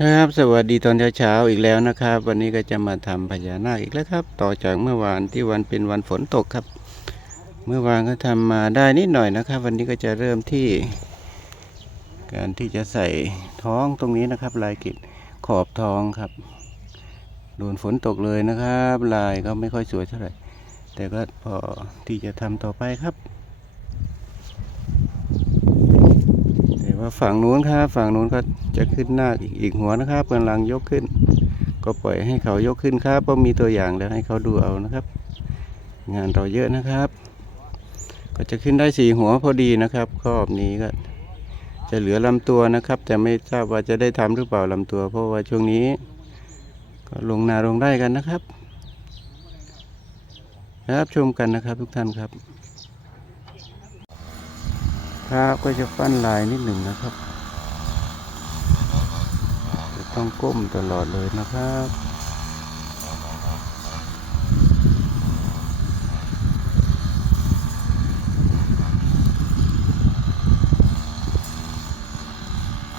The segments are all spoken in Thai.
ครับสวัสดีตอนเช้าๆอีกแล้วนะครับ วันนี้ก็จะมาทำพญานาคอีกแล้วครับ ต่อจากเมื่อวานที่วันเป็นวันฝนตกครับ เมื่อวานก็ทำมาได้นิดหน่อยนะครับ วันนี้ก็จะเริ่มที่ การที่จะใส่ท้องตรงนี้นะครับ ลายกิดขอบท้องครับโดนฝนตกเลยนะครับ ลายก็ไม่ค่อยสวยเท่าไหร่แต่ก็พอที่จะทำต่อไปครับ แต่ว่า ฝั่งนู้นครับ ฝั่งนู้นก็จะขึ้นหน้าอีกอีกหัวนะครับกำลังยกขึ้น ก็ปล่อยให้เขายกขึ้นครับเพราะมีตัวอย่างแล้วให้เขาดูเอานะครับ งานเราเยอะนะครับ ก็จะขึ้นได้สี่หัวพอดีนะครับครอบนี้ก็จะเหลือลำตัวนะครับ แต่ไม่ทราบว่าจะได้ทำหรือเปล่าลำตัว เพราะว่าช่วงนี้ ก็ลงนาลงได้กันนะครับรับชมกันนะครับทุกท่านครับ ครับ ก็จะปั้นลายนิดหนึ่งนะครับ จะต้องก้มตลอดเลยนะครับ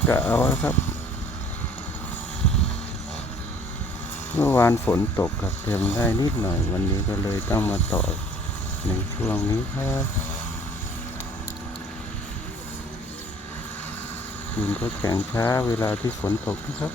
กะเอาครับ เมื่อวานฝนตกครับเตรียมได้นิดหน่อย วันนี้ก็เลยต้องมาต่อในช่วงนี้ครับ คืนก็แข็งช้าเวลาที่ฝนตกนะครับ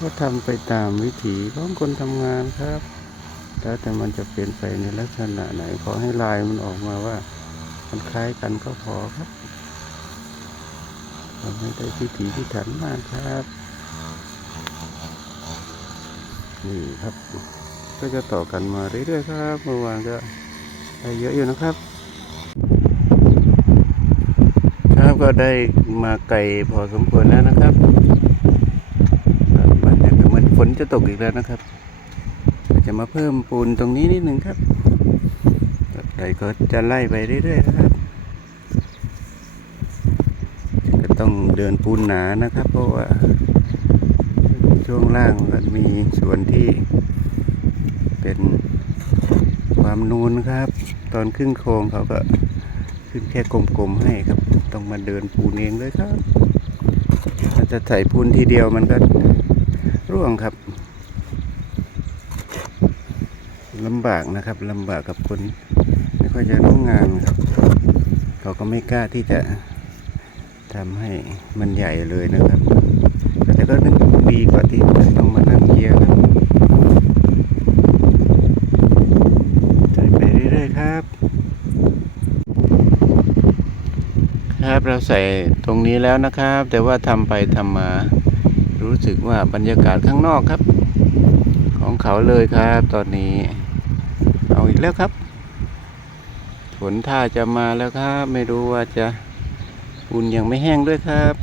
ก็ทำไปตามวิถีของคนทำงานครับแล้วแต่มันจะเปลี่ยนไปในลักษณะไหนขอให้ลายมันออกมาว่า มันคล้ายกันก็พอครับทำให้ได้พิถีพิถันมากครับ นี่ครับ ก็จะต่อกันมาเรื่อยๆครับเมื่อวานก็ได้เยอะอยู่นะครับ ครับก็ได้มาไกลพอสมควรแล้วนะครับ บรรยากาศเหมือ นฝนจะตกอีกแล้วนะครับจะมาเพิ่มปูนตรงนี้นิดนึงครับไดก็จะไล่ไปเรื่อยๆนะครับก็ต้องเดินปูนหนานะครับ เพราะว่าช่วงล่างมันมีส่วนที่เป็นความนูนครับ ตอนขึ้นโครงเขาก็ขึ้นแค่กลมๆให้ครับ ต้องมาเดินปูนเองเลยครับถ้าจะใส่ปูนทีเดียวมันก็ ร่วงครับลำบากนะครับลำบากกับคนไม่ค่อยจะรู้งานครับเขาก็ไม่กล้าที่จะทำให้มันใหญ่เลยนะครับ แต่ก็นึกดีกว่าที่จะต้องมานั่งเกียร์ครับใส่ไปเรื่อยๆครับ ครับเราใส่ตรงนี้แล้วนะครับ แต่ว่าทำไปทำมา รู้สึกว่าบรรยากาศข้างนอกครับ ของเขาเลยครับ ตอนนี้ เอาอีกแล้วครับฝนท่าจะมาแล้วครับ ไม่รู้ว่าจะอุ่นยังไม่แห้งด้วยครับ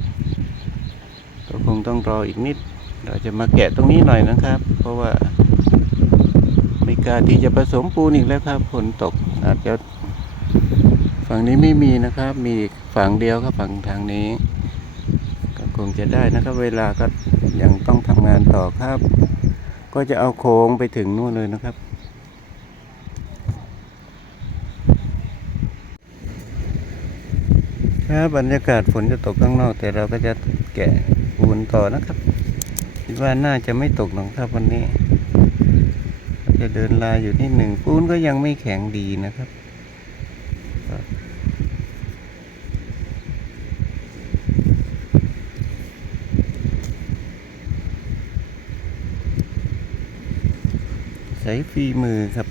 ก็คงต้องรออีกนิด เราจะมาแกะตรงนี้หน่อยนะครับ เพราะว่าไม่กล้าที่จะผสมปูนอีกแล้วครับฝนตกอาจจะฝั่งนี้ไม่มีนะครับ มีฝั่งเดียวครับฝั่งทางนี้ งจะได้นะครับ เวลาก็ยังต้องทำงานต่อครับ ก็จะเอาโค้งไปถึงนู่นเลยนะครับ ครับบรรยากาศฝนจะตกข้างนอก แต่เราก็จะแกะปูนต่อนะครับคิดว่าน่าจะไม่ตกหรอกครับวันนี้ จะเดินลายอยู่ที่หนึ่งปูนก็ยังไม่แข็งดีนะครับ ช้ฝีมือครับ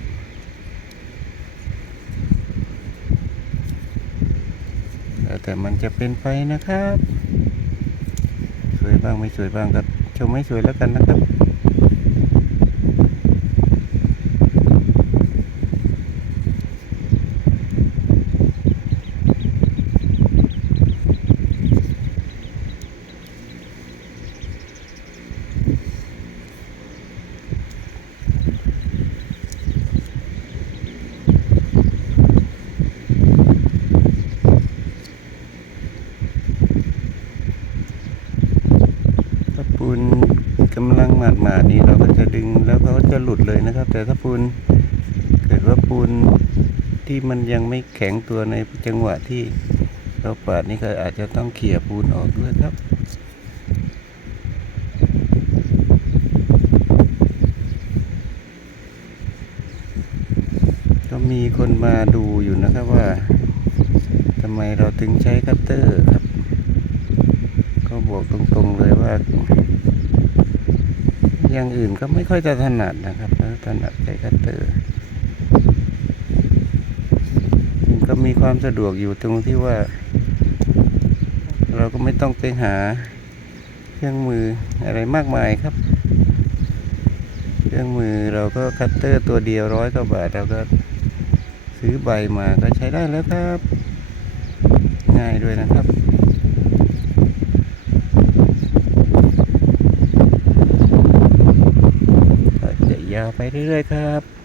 แต่มันจะเป็นไปนะครับ สวยบ้างไม่สวยบ้างก็ชมไม่สวยแล้วกันนะครับ ถ้าปูนกำลัง หมาดหมาดๆนี้เราก็จะดึงแล้วเขาจะหลุดเลยนะครับ แต่ถ้าปูนเกิดว่าปูนที่มันยังไม่แข็งตัวในจังหวะที่เราปาดนี่ก็อาจจะต้องเขี่ยปูนออกด้วยครับก็มีคนมาดูอยู่นะครับว่าทำไมเราถึงใช้คัตเตอร์ครับ ก็บอกตรงๆเลยว่า อย่างอื่นก็ไม่ค่อยจะถนัดนะครับแล้วถนัดใช้คัตเตอร์มันก็มีความสะดวกอยู่ตรงที่ว่า เราก็ไม่ต้องไปหาเครื่องมืออะไรมากมายครับ เครื่องมือเราก็คัตเตอร์ตัวเดียวร้อยกว่าบาทเราก็ซื้อใบมาก็ใช้ได้แล้วครับ ง่ายด้วยนะครับ ก็จะยาวไปเรื่อยๆครับ